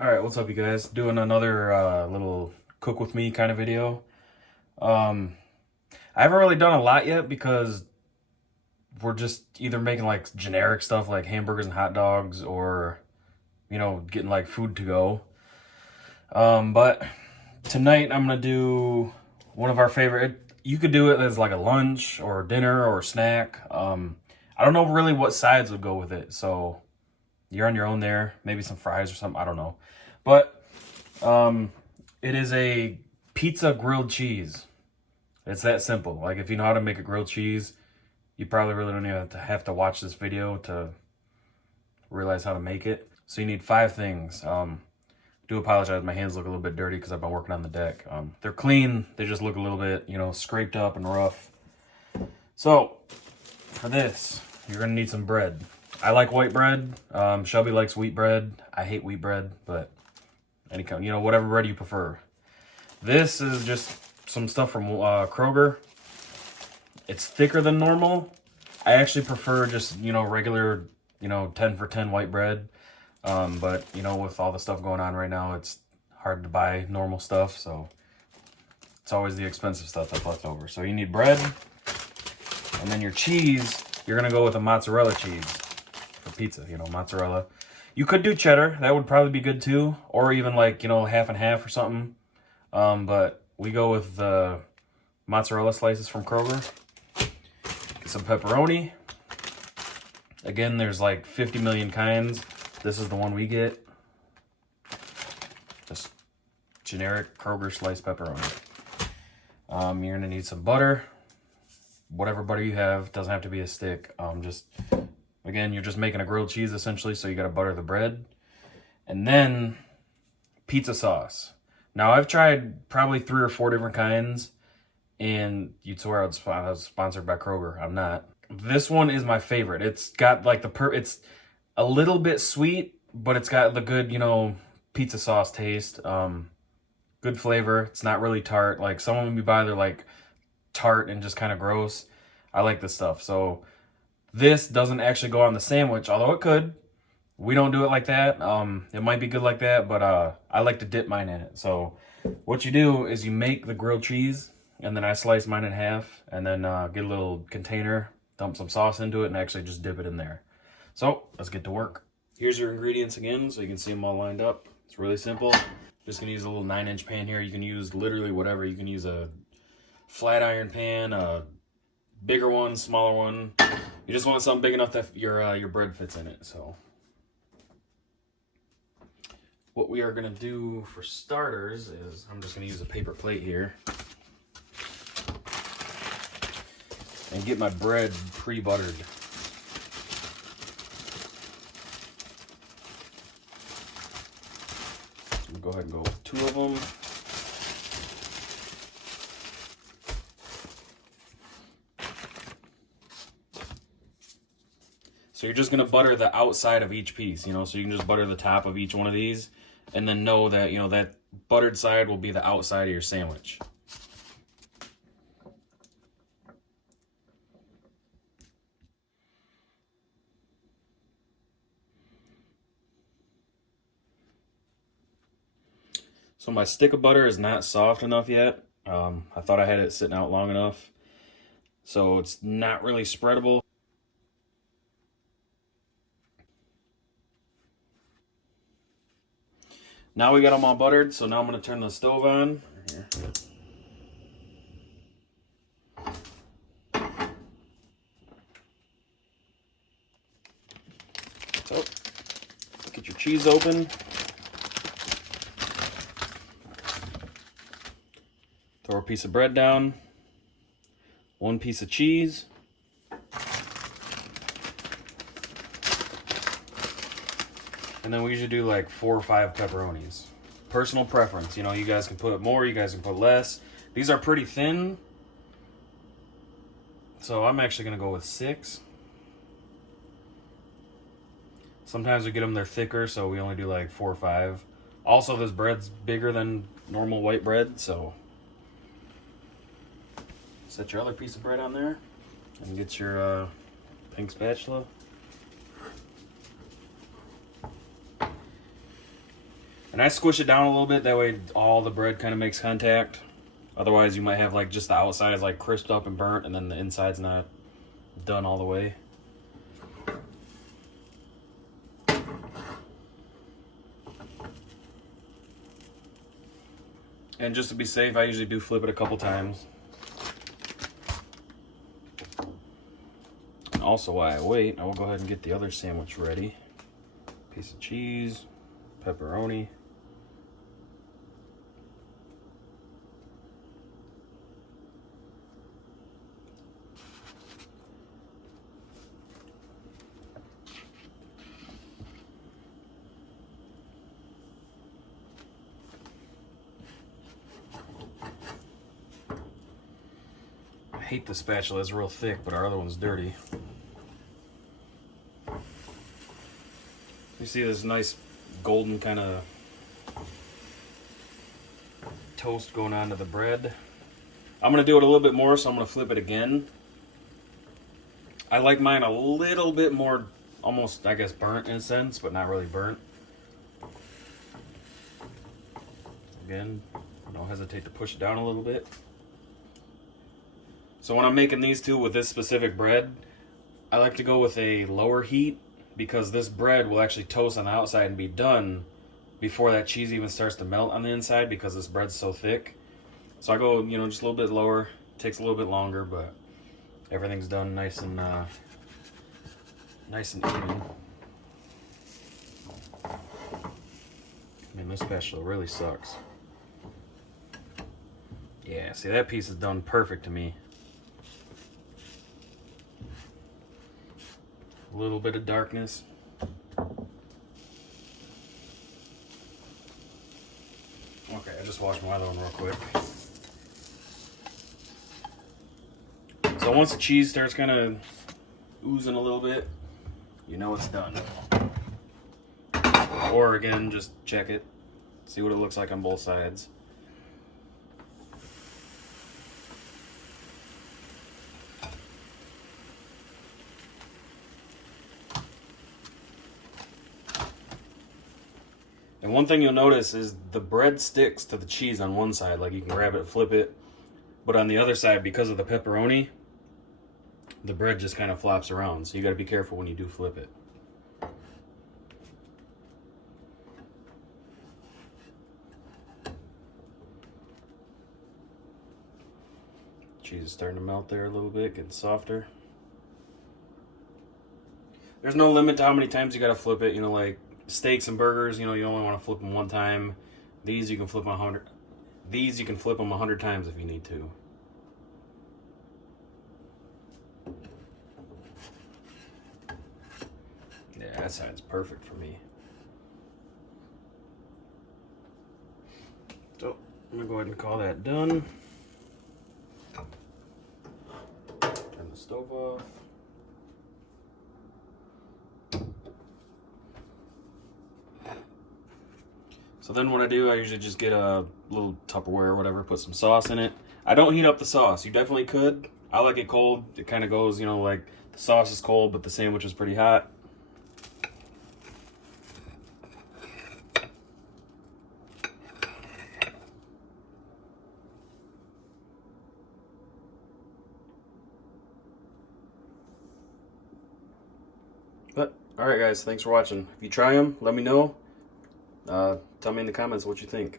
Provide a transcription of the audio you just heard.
Alright, what's up you guys? Doing another little cook with me kind of video. I haven't really done a lot yet because we're just either making like generic stuff like hamburgers and hot dogs or, getting like food to go. But tonight I'm gonna do one of our favorite, you could do it as like a lunch or a dinner or a snack. I don't know really what sides would go with it, so you're on your own there. Maybe some fries or something, I don't know. But it is a pizza grilled cheese. It's that simple. Like if you know how to make a grilled cheese, you probably really don't even have to watch this video to realize how to make it. So you need 5 things. Do apologize, my hands look a little bit dirty because I've been working on the deck. They're clean, they just look a little bit, scraped up and rough. So for this, you're gonna need some bread. I like white bread. Shelby likes wheat bread. I hate wheat bread, but any kind, whatever bread you prefer. This is just some stuff from Kroger. It's thicker than normal. I actually prefer just, regular, 10 for 10 white bread. But, with all the stuff going on right now, it's hard to buy normal stuff. So it's always the expensive stuff that's left over. So you need bread. And then your cheese, you're going to go with a mozzarella cheese for pizza, mozzarella. You could do cheddar. That would probably be good too. Or even like, half and half or something. But we go with the mozzarella slices from Kroger. Get some pepperoni. Again, there's like 50 million kinds. This is the one we get. Just generic Kroger sliced pepperoni. You're gonna need some butter. Whatever butter you have, doesn't have to be a stick. Again, you're just making a grilled cheese essentially, so you gotta butter the bread. And then pizza sauce. Now I've tried probably 3 or 4 different kinds, and you'd swear I was sponsored by Kroger. I'm not. This one is my favorite. It's got like it's a little bit sweet, but it's got the good, pizza sauce taste. Good flavor. It's not really tart. Like some of them you buy, they're like tart and just kind of gross. I like this stuff. So this doesn't actually go on the sandwich, although it could. We don't do it like that. It might be good like that, but I like to dip mine in it. So what you do is you make the grilled cheese, and then I slice mine in half, and then get a little container, dump some sauce into it, and actually just dip it in there. So let's get to work. Here's your ingredients again, so you can see them all lined up. It's really simple. Just gonna use a little 9-inch pan here. You can use literally whatever. You can use a flat iron pan, a bigger one, smaller one. You just want something big enough that your bread fits in it. So what we are gonna do for starters is I'm just gonna use a paper plate here and get my bread pre-buttered. Go ahead and go with 2 of them. So you're just gonna butter the outside of each piece, so you can just butter the top of each one of these, and then know that, that buttered side will be the outside of your sandwich. So my stick of butter is not soft enough yet. I thought I had it sitting out long enough. So it's not really spreadable. Now we got them all buttered, so now I'm gonna turn the stove on. Here. So, get your cheese open. Throw a piece of bread down, 1 piece of cheese, and then we usually do like 4 or 5 pepperonis. Personal preference, you guys can put more, you guys can put less. These are pretty thin, so I'm actually gonna go with 6. Sometimes we get them, they're thicker, so we only do like 4 or 5. Also, this bread's bigger than normal white bread, so set your other piece of bread on there and get your pink spatula. And I squish it down a little bit, that way all the bread kind of makes contact. Otherwise you might have like just the outside is like crisped up and burnt, and then the inside's not done all the way. And just to be safe, I usually do flip it a couple times. And also while I wait, I will go ahead and get the other sandwich ready. Piece of cheese, pepperoni. I hate the spatula, it's real thick, but our other one's dirty. You see this nice golden kind of toast going onto the bread. I'm going to do it a little bit more, so I'm going to flip it again. I like mine a little bit more, almost, I guess, burnt in a sense, but not really burnt. Again, don't hesitate to push it down a little bit. So when I'm making these two with this specific bread, I like to go with a lower heat, because this bread will actually toast on the outside and be done before that cheese even starts to melt on the inside, because this bread's so thick. So I go, you know, just a little bit lower. It takes a little bit longer, but everything's done nice and even. Man, this spatula really sucks. Yeah, see, that piece is done perfect to me. A little bit of darkness. Okay, I just washed my other one real quick. So once the cheese starts kind of oozing a little bit, you know it's done. Or again, just check it, see what it looks like on both sides. And one thing you'll notice is the bread sticks to the cheese on one side, like you can grab it, flip it, but on the other side, because of the pepperoni, the bread just kind of flops around, so you got to be careful when you do flip it. Cheese is starting to melt there a little bit, getting softer. There's no limit to how many times you got to flip it, you know, like steaks and burgers, you know, you only want to flip them one time. These you can flip 100. These you can flip them 100 times if you need to. Yeah, that side's perfect for me. So I'm gonna go ahead and call that done. Turn the stove off. So then what I do, I usually just get a little Tupperware or whatever, put some sauce in it. I don't heat up the sauce. You definitely could. I like it cold. It kind of goes, you know, like the sauce is cold, but the sandwich is pretty hot. But, alright guys, thanks for watching. If you try them, let me know. Tell me in the comments what you think.